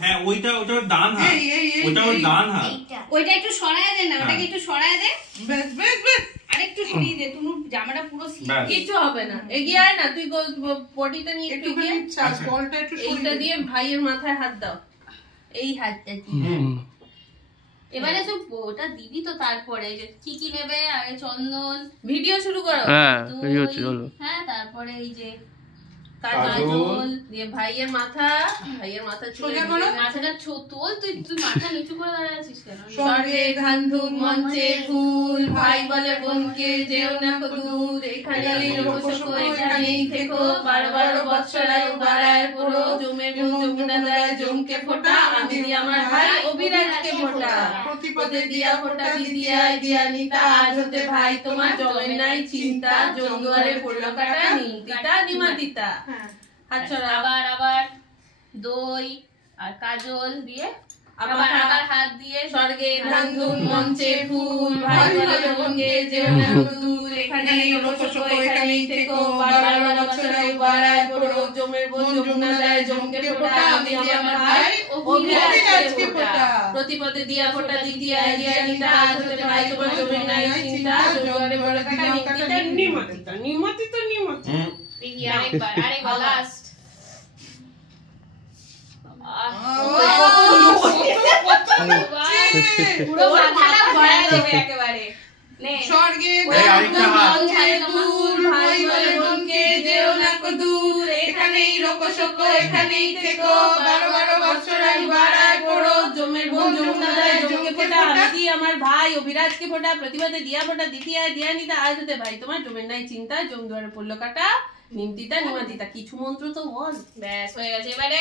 হ্যাঁ ওইটা ডান হাত, ওটা ওর ডান হাত। ওইটা একটু সরায় দে না, ওটাকে একটু সরায় দে। বেশ বেশ বেশ, আরেকটু সরিয়ে দে, তুমি জামাটা পুরো কিছু হবে না। এগিয়ে আয় না, তুই বডিটা নিয়ে একটু এগিয়ে, বলটা একটু এইটা দিয়ে ভাইয়ের মাথায় হাত দাও, এই হাতটা দিয়ে। এবারে তো ওটা দিবি তো, তারপরে কি কি নেবে আগে চন্দন, ভিডিও শুরু করো। হ্যাঁ ভিডিও চলো। হ্যাঁ তারপরে এই যে কাজল দিয়ে ভাইয়ের মাথা চুলে মাথাটা তোল, তুই মাথা নিচু করে দাঁড়িয়ে আছিস কেন? স্বর্গে গান্ধুক মঞ্চে ফুল, ভাই বলে বোনকে যেও না কো দূর, এখানেই রোকশোকো এখানেই থেকো, 12 বৎসরায় বাড়ায় পড়ো, জমে যমুনা দেয় জমকে ফোঁটা, আমি দি আমার ভাই অভিরাজকে ফোঁটা, প্রতিপদে দিয়া ফোঁটা দিদিয়ায় দিয়া নিতা, আজ হতে ভাই তোমার জমে নাই চিন্তা, জমদুয়ারে পড়লো কাটা নিমতিতা নিমাতিতা। আবার দই আর কাজল দিয়ে আবার হাত দিয়ে স্বর্গে গান্ধুক মঞ্চে ফুল, ভাই বলে বোনকে যেও না কো দূর, এখানেই রোকশোকো এখানেই থেকো, 12 বৎসরায় বাড়ায় পড়ো, জমের বোন যমুনা দেয় জমকে ফোঁটা, আমি দি আমার ভাই অভিরাজকে ফোঁটা, প্রতিপদে দিয়া ফোঁটা দিদিয়ায় দিয়া নিতা, আজ হতে ভাই তোমার জমে নাই চিন্তা, জমদুয়ারে পড়লো কাটা নিমতিতা নিমাতিতা নিমাতিতা। আরেকবার লাস্ট। পুরো মাথাটা ভরা দেবে একেবারে। স্বর্গে ভাই বলে বোনকে যেও না কো দূর, এখানেই রোকশোকো এখানেই থেকো, 12 বৎসরায় বাড়ায় পড়ো, জমের বোন যমুনা দেয় জমকে ফোঁটা, আমি দি আমার ভাই অভিরাজকে ফোঁটা, প্রতিবাদে দিয়া ফোঁটা দিদিয়ায় দিয়া নিতা, আজ হতে ভাই তোমার জমের নাই চিন্তা, জমদুয়ারে পড়লো কাটা নিমতিতা নিমাতিতা। কিছু মন্ত্র তো বল। ব্যাস হয়ে গেছে। এবারে